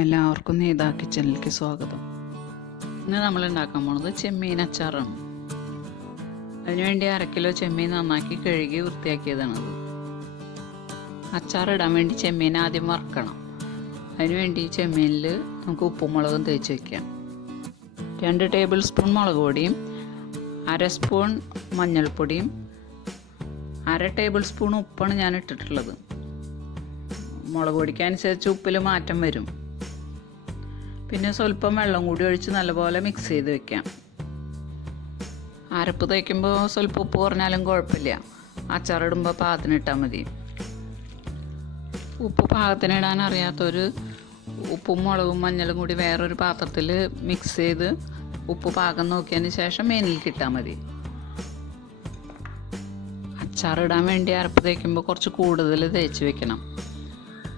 എല്ലാവർക്കും നീതാക്കിച്ചനിലേക്ക് സ്വാഗതം. ഇന്ന് നമ്മൾ ഉണ്ടാക്കാൻ പോണത് ചെമ്മീൻ അച്ചാറാണ്. അതിനുവേണ്ടി 1/2 കിലോ ചെമ്മീൻ നന്നാക്കി കഴുകി വൃത്തിയാക്കിയതാണത്. അച്ചാറിടാൻ വേണ്ടി ചെമ്മീൻ ആദ്യം വറുക്കണം. അതിനുവേണ്ടി ചെമ്മീനിൽ നമുക്ക് ഉപ്പും മുളകും തേച്ച് വയ്ക്കാം. 2 ടേബിൾ സ്പൂൺ മുളക് പൊടിയും 1/2 സ്പൂൺ മഞ്ഞൾപ്പൊടിയും 1/2 ടേബിൾ സ്പൂൺ ഉപ്പാണ് ഞാൻ ഇട്ടിട്ടുള്ളത്. മുളക് പൊടിക്കനുസരിച്ച് ഉപ്പിൽ മാറ്റം വരും. പിന്നെ സ്വല്പം വെള്ളം കൂടി ഒഴിച്ച് നല്ലപോലെ മിക്സ് ചെയ്ത് വെക്കാം. അരപ്പ് തേക്കുമ്പോൾ സ്വല്പം ഉപ്പ് കുറഞ്ഞാലും കുഴപ്പമില്ല. അച്ചാറിടുമ്പോൾ പാകത്തിനിട്ടാൽ മതി. ഉപ്പ് പാകത്തിനിടാൻ അറിയാത്തൊരു ഉപ്പും മുളകും മഞ്ഞളും കൂടി വേറൊരു പാത്രത്തിൽ മിക്സ് ചെയ്ത് ഉപ്പ് പാകം നോക്കിയതിന് ശേഷം മീനിലേക്ക് ഇട്ടാൽ മതി. അച്ചാറിടാൻ വേണ്ടി അരപ്പ് തേക്കുമ്പോൾ കുറച്ച് കൂടുതൽ തേച്ച് വെക്കണം.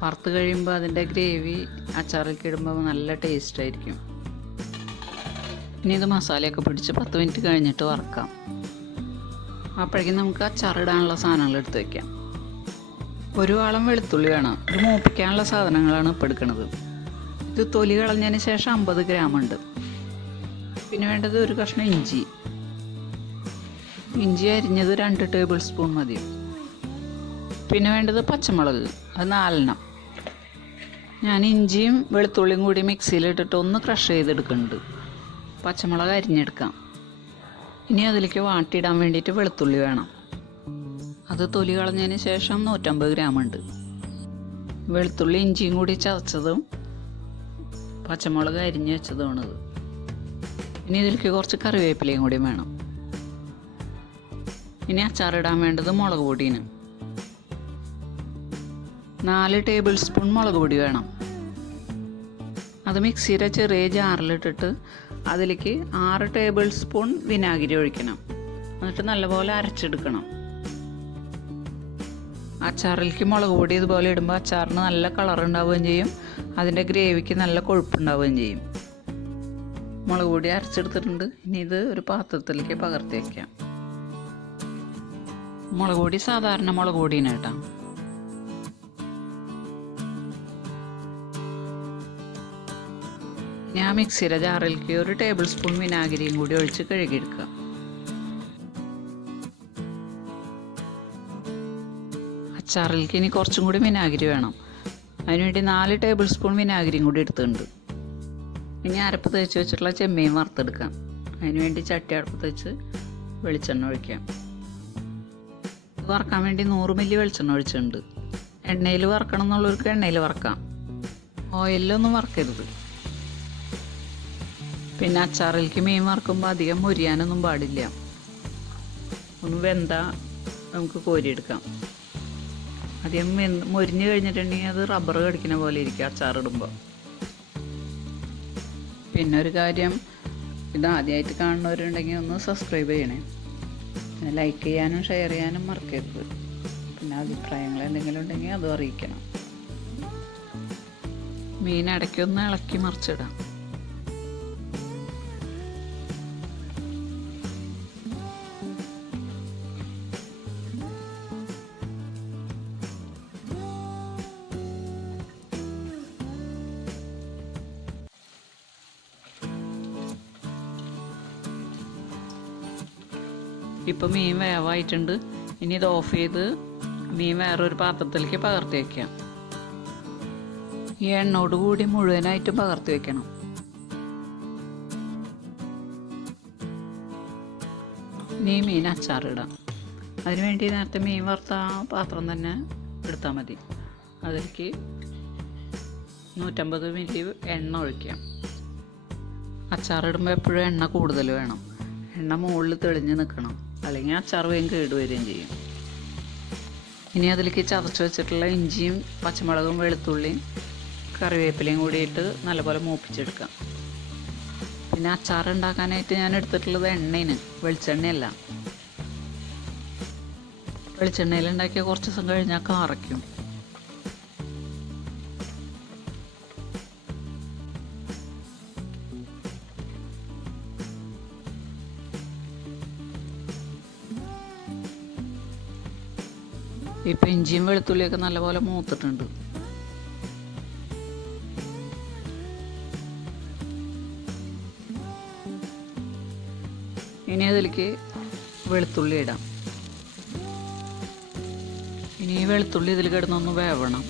വറുത്ത് കഴിയുമ്പോൾ അതിൻ്റെ ഗ്രേവി അച്ചാറിലേക്ക് ഇടുമ്പോൾ നല്ല ടേസ്റ്റ് ആയിരിക്കും. ഇനി ഇത് മസാലയൊക്കെ പിടിച്ച് 10 മിനിറ്റ് കഴിഞ്ഞിട്ട് വറക്കാം. അപ്പോഴേക്കും നമുക്ക് അച്ചാറിടാനുള്ള സാധനങ്ങൾ എടുത്ത് വയ്ക്കാം. 1 വാളം വെളുത്തുള്ളി വേണം. ഇത് മൂപ്പിക്കാനുള്ള സാധനങ്ങളാണ് ഇപ്പോൾ എടുക്കുന്നത്. ഇത് തൊലി കളഞ്ഞതിന് ശേഷം 50 ഗ്രാം ഉണ്ട്. പിന്നെ വേണ്ടത് 1 കഷ്ണം ഇഞ്ചി. ഇഞ്ചി അരിഞ്ഞത് 2 ടേബിൾ സ്പൂൺ മതി. പിന്നെ വേണ്ടത് പച്ചമുളക്, അത് 4 എണ്ണം. ഞാൻ ഇഞ്ചിയും വെളുത്തുള്ളിയും കൂടി മിക്സിയിലിട്ടിട്ട് ഒന്ന് ക്രഷ് ചെയ്തെടുക്കുന്നുണ്ട്. പച്ചമുളക് അരിഞ്ഞെടുക്കാം. ഇനി അതിലേക്ക് വാട്ടിയിടാൻ വേണ്ടിയിട്ട് വെളുത്തുള്ളി വേണം. അത് തൊലി കളഞ്ഞതിന് ശേഷം 150 ഗ്രാം ഉണ്ട്. വെളുത്തുള്ളി ഇഞ്ചിയും കൂടി ചതച്ചതും പച്ചമുളക് അരിഞ്ഞ് വെച്ചതുമാണിത്. ഇനി ഇതിലേക്ക് കുറച്ച് കറിവേപ്പിലയും കൂടി വേണം. ഇനി അച്ചാറിടാൻ വേണ്ടത് മുളക് പൊടിയാണ്. 4 ടേബിൾ സ്പൂൺ മുളക് പൊടി വേണം. അത് മിക്സിയുടെ ചെറിയ ജാറിലിട്ടിട്ട് അതിലേക്ക് 6 ടേബിൾ സ്പൂൺ വിനാഗിരി ഒഴിക്കണം. എന്നിട്ട് നല്ലപോലെ അരച്ചെടുക്കണം. അച്ചാറിലേക്ക് മുളക് പൊടി ഇതുപോലെ ഇടുമ്പോൾ അച്ചാറിന് നല്ല കളർ ഉണ്ടാവുകയും ചെയ്യും. അതിൻ്റെ ഗ്രേവിക്ക് നല്ല കൊഴുപ്പുണ്ടാവുകയും ചെയ്യും. മുളക് പൊടി അരച്ചെടുത്തിട്ടുണ്ട്. ഇനി ഇത് ഒരു പാത്രത്തിലേക്ക് പകർത്തി വയ്ക്കാം. മുളക് പൊടി സാധാരണ മുളക് പൊടിയാണ് കേട്ടോ. ഞാൻ മിക്സിയുടെ ജാറിലേക്ക് 1 ടേബിൾ സ്പൂൺ വിനാഗിരിയും കൂടി ഒഴിച്ച് കഴുകിയെടുക്കുക. അച്ചാറിലേക്ക് ഇനി കുറച്ചും കൂടി വിനാഗിരി വേണം. അതിനുവേണ്ടി 4 ടേബിൾ സ്പൂൺ വിനാഗിരിയും കൂടി എടുത്തിട്ടുണ്ട്. ഇനി അരപ്പ് തേച്ച് വെച്ചിട്ടുള്ള ചെമ്മീൻ വറുത്തെടുക്കാം. അതിനുവേണ്ടി ചട്ടി അടുപ്പത്ത് വെച്ച് വെളിച്ചെണ്ണ ഒഴിക്കാം. വറക്കാൻ വേണ്ടി 100 മില്ലി വെളിച്ചെണ്ണ ഒഴിച്ചിട്ടുണ്ട്. എണ്ണയിൽ വറക്കണം എന്നുള്ളവർക്ക് എണ്ണയിൽ വറക്കാം. ഓയിലൊന്നും വറക്കരുത്. പിന്നെ അച്ചാറിലേക്ക് മീൻ വറക്കുമ്പോൾ അധികം മൊരിയാനൊന്നും പാടില്ല. ഒന്ന് വെന്താ നമുക്ക് കോരിയെടുക്കാം. അധികം മൊരിഞ്ഞ് കഴിഞ്ഞിട്ടുണ്ടെങ്കിൽ അത് റബ്ബർ കടിക്കുന്ന പോലെ ഇരിക്കും അച്ചാറിടുമ്പോൾ. പിന്നെ ഒരു കാര്യം, ഇത് ആദ്യമായിട്ട് കാണുന്നവരുണ്ടെങ്കിൽ ഒന്ന് സബ്സ്ക്രൈബ് ചെയ്യണേ. പിന്നെ ലൈക്ക് ചെയ്യാനും ഷെയർ ചെയ്യാനും മറക്കരുത്. പിന്നെ അഭിപ്രായങ്ങൾ എന്തെങ്കിലും ഉണ്ടെങ്കിൽ അതും അറിയിക്കണം. മീൻ ഇടയ്ക്കൊന്ന് ഇളക്കി മറിച്ചിടാം. ഇപ്പം മീൻ വേവായിട്ടുണ്ട്. ഇനി ഇത് ഓഫ് ചെയ്ത് മീൻ വേറൊരു പാത്രത്തിലേക്ക് പകർത്തി വയ്ക്കാം. ഈ എണ്ണോട് കൂടി മുഴുവനായിട്ടും പകർത്തി വയ്ക്കണം. ഇനി മീൻ അച്ചാറിടാം. അതിനുവേണ്ടി നേരത്തെ മീൻ വറുത്ത ആ പാത്രം തന്നെ എടുത്താൽ മതി. അതിലേക്ക് 150 മില്ലി എണ്ണ ഒഴിക്കാം. അച്ചാറിടുമ്പോൾ എപ്പോഴും എണ്ണ കൂടുതൽ വേണം. എണ്ണ മുകളിൽ തെളിഞ്ഞ് നിൽക്കണം, അല്ലെങ്കിൽ അച്ചാർ വേഗം കേടുവരികയും ചെയ്യും. ഇനി അതിലേക്ക് ചതച്ച് വെച്ചിട്ടുള്ള ഇഞ്ചിയും പച്ചമുളകും വെളുത്തുള്ളിയും കറിവേപ്പിലയും കൂടിയിട്ട് നല്ലപോലെ മൂപ്പിച്ചെടുക്കാം. പിന്നെ അച്ചാർ ഉണ്ടാക്കാനായിട്ട് ഞാൻ എടുത്തിട്ടുള്ളത് എണ്ണയാണ്, വെളിച്ചെണ്ണയല്ല. വെളിച്ചെണ്ണയിൽ ഉണ്ടാക്കിയ കുറച്ച് ദിവസം കഴിഞ്ഞാൽ കറക്കും. ഇപ്പം ഇഞ്ചിയും വെളുത്തുള്ളിയൊക്കെ നല്ലപോലെ മൂത്തിട്ടുണ്ട്. ഇനി അതിലേക്ക് വെളുത്തുള്ളി ഇടാം. ഇനി ഈ വെളുത്തുള്ളി ഇതിൽ കിടന്നൊന്ന് വേവണം.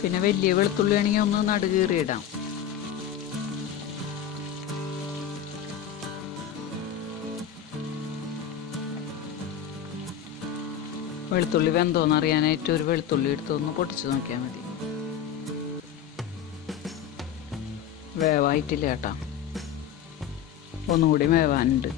പിന്നെ വലിയ വെളുത്തുള്ളി ആണെങ്കിൽ ഒന്ന് നടുകീറി ഇടാം. വെളുത്തുള്ളി വെന്തോന്ന് അറിയാനായിട്ട് ഒരു വെളുത്തുള്ളി എടുത്തൊന്ന് പൊട്ടിച്ച് നോക്കിയാൽ മതി. വേവായിട്ടില്ല കേട്ടോ, ഒന്നുകൂടി വേവാനുണ്ട്.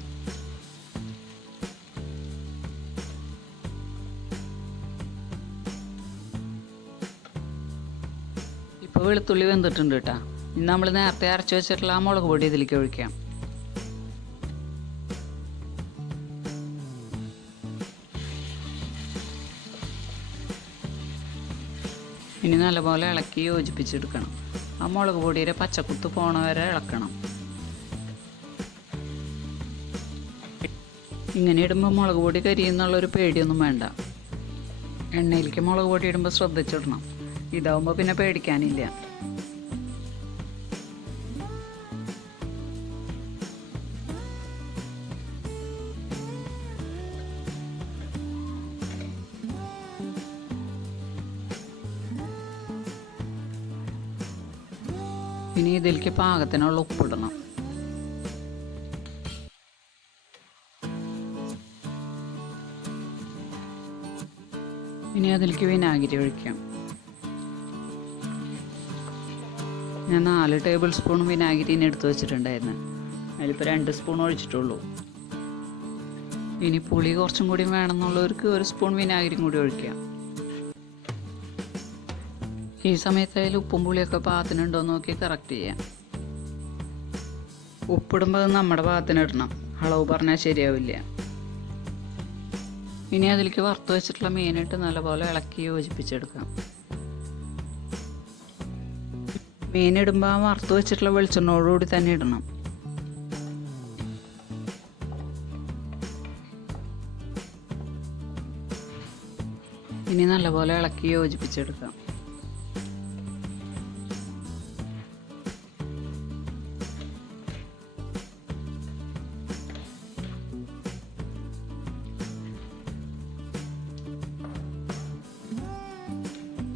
ഇപ്പോൾ വെളുത്തുള്ളി വെന്തിട്ടുണ്ട് കേട്ടോ. ഇനി നമ്മൾ നേരത്തെ അരച്ച് വെച്ചിട്ടുള്ള ആ മുളക് പൊടി ഇതിലേക്ക് ഒഴിക്കാം. ഇനി നല്ലപോലെ ഇളക്കി യോജിപ്പിച്ചെടുക്കണം. ആ മുളക് പൊടിയുടെ പച്ചക്കുത്ത് പോണ വരെ ഇളക്കണം. ഇങ്ങനെ ഇടുമ്പോൾ മുളക് പൊടി കരിയുന്നുള്ളൊരു പേടിയൊന്നും വേണ്ട. എണ്ണയിലേക്ക് മുളക് പൊടി ഇടുമ്പോൾ ശ്രദ്ധിച്ചിടണം. ഇതാവുമ്പോൾ പിന്നെ പേടിക്കാനില്ല. ഇനി ഇതിലേക്ക് പാകത്തിനുള്ള ഉപ്പിടണം. ഇനി അതിലേക്ക് വിനാഗിരി ഒഴിക്കാം. ഞാൻ 4 ടേബിൾ സ്പൂൺ വിനാഗിരിന് എടുത്ത് വെച്ചിട്ടുണ്ടായിരുന്നു. അതിലിപ്പോൾ 2 സ്പൂൺ ഒഴിച്ചിട്ടുള്ളൂ. ഇനി പുളി കുറച്ചും കൂടി വേണമെന്നുള്ളവർക്ക് 1 സ്പൂൺ വിനാഗിരിയും കൂടി ഒഴിക്കാം. ഈ സമയത്ത് അതിൽ ഉപ്പും പുളിയൊക്കെ പാകത്തിനുണ്ടോ എന്ന് നോക്കി കറക്റ്റ് ചെയ്യാം. ഉപ്പിടുമ്പോൾ അത് നമ്മുടെ പാകത്തിന് ഇടണം, അളവ് പറഞ്ഞാൽ ശരിയാവില്ല. ഇനി അതിലേക്ക് വറുത്ത് വെച്ചിട്ടുള്ള മീനിട്ട് നല്ലപോലെ ഇളക്കി യോജിപ്പിച്ചെടുക്കാം. മീനിടുമ്പോൾ ആ വറുത്ത് വെച്ചിട്ടുള്ള വെളിച്ചെണ്ണയോടുകൂടി തന്നെ ഇടണം. ഇനി നല്ലപോലെ ഇളക്കി യോജിപ്പിച്ചെടുക്കാം.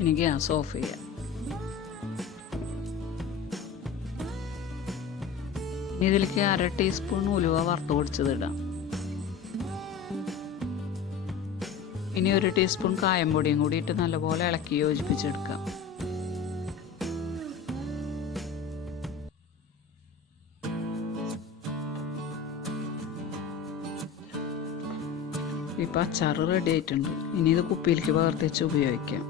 ഇനി ഗ്യാസ് ഓഫ് ചെയ്യാം. ഇനി ഇതിലേക്ക് 1/2 ടീസ്പൂൺ ഉലുവ വറുത്ത് പൊടിച്ചതിടാം. ഇനി 1 ടീസ്പൂൺ കായം പൊടിയും കൂടി ഇട്ട് നല്ലപോലെ ഇളക്കി യോജിപ്പിച്ചെടുക്കാം. ഇപ്പോൾ അച്ചാർ റെഡി ആയിട്ടുണ്ട്. ഇനി ഇത് കുപ്പിയിലേക്ക് പകർത്തി വെച്ച് ഉപയോഗിക്കാം.